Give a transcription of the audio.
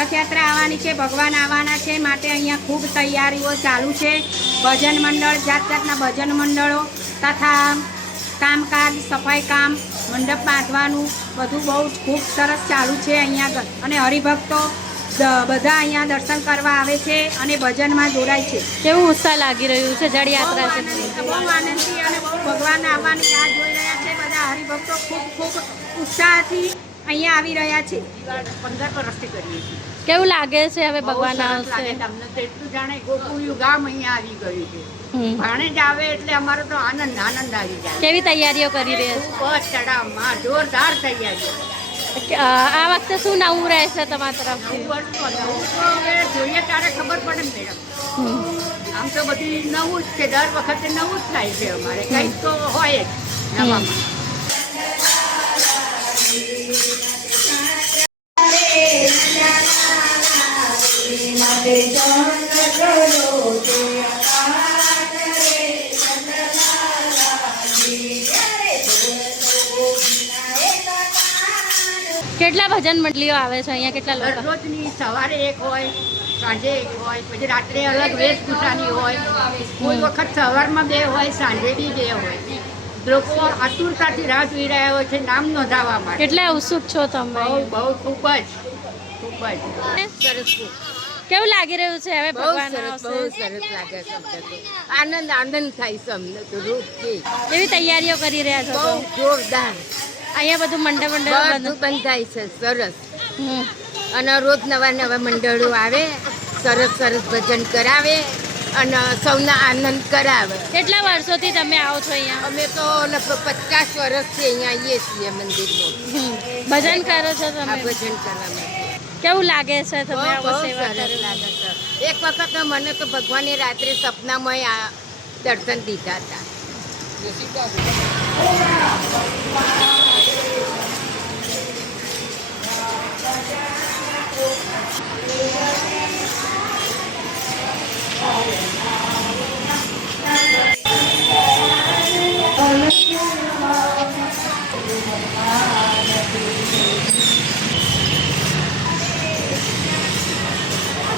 રથયાત્રા આવવાની છે, ભગવાન આવવાના છે, માટે અહીંયા ખૂબ તૈયારીઓ ચાલુ છે. ભજન મંડળ, જાત જાતના ભજન મંડળો તથા કામકાજ, સફાઈ કામ, મંડપ બાંધવાનું બધું બહુ જ ખૂબ સરસ ચાલુ છે અહીંયા. અને હરિભક્તો બધા અહીંયા દર્શન કરવા આવે છે અને ભજનમાં જોડાય છે. કેવું ઉત્સાહ લાગી રહ્યું છે? જળયાત્રા છે, બહુ આનંદથી અને બહુ ભગવાન આવવાની રાહ જોઈ રહ્યા છે. બધા હરિભક્તો ખૂબ ખૂબ ઉત્સાહથી અહીંયા આવી રહ્યા છે. 15 વર્ષથી કરીએ છીએ. કેવું લાગે છે હવે ભગવાન આવશે? તમને તો એટલું જાણે ગોકુળિયું ગામ અહીંયા આવી ગયું છે. ભાણેજ આવે એટલે અમારો તો આનંદ આવી જાય. કેવી તૈયારીઓ કરી રહ્યા છો? બસ ચડાવમાં જોરદાર તૈયારીઓ. આ વખતે શું નવું રહેશે તમારા તરફથી? નવું તો હવે જોઈએ ત્યારે ખબર પડે ને મેડમ. આમ તો બધી નવું જ છે, દર વખતે નવું જ થાય છે અમારે. કંઈક તો હોય જ નવામાં. કેટલા ભજન મંડળીઓ આવે છે અહીંયા? કેટલા લોકો? રોજની સવારે એક હોય, સાંજે એક હોય, પછી રાત્રે અલગ વેશભૂષાની હોય. કોઈ વખત સવારમાં 2 હોય, સાંજે બી 2 હોય. લોકો આતુરતાથી રાહ જોઈ રહ્યા હોય છે નામ નોંધાવવા માટે. કેટલા ઉત્સુક છો તમે? બહુ ખૂબ જ સરસ. કેવું લાગી રહ્યું છે હવે ભગવાન બહુ આવશે? સરસ લાગે છે. આનંદ થાય છે અમને તો રોજથી. કેવી તૈયારીઓ કરી રહ્યા છો? બહુ જોરદાર. અહીંયા બધું મંડળ બધું બંધ થાય છે. સરસ. અને રોજ નવા મંડળો આવે, સરસ ભજન કરાવે અને સૌના આનંદ કરાવે. કેટલા વર્ષોથી તમે આવો છો અહીંયા? અમે તો લગભગ 50 વર્ષથી અહીંયા આવીએ છીએ મંદિરમાં. ભજન કરો છો આ તમે? ભજન કરવા માટે. કેવું લાગે છે તમે બહુ આવો સેવા સરસ કરો? લાગે છે. એક વખત મને તો ભગવાને રાત્રે સપનામાં આ દર્શન દીધા હતા.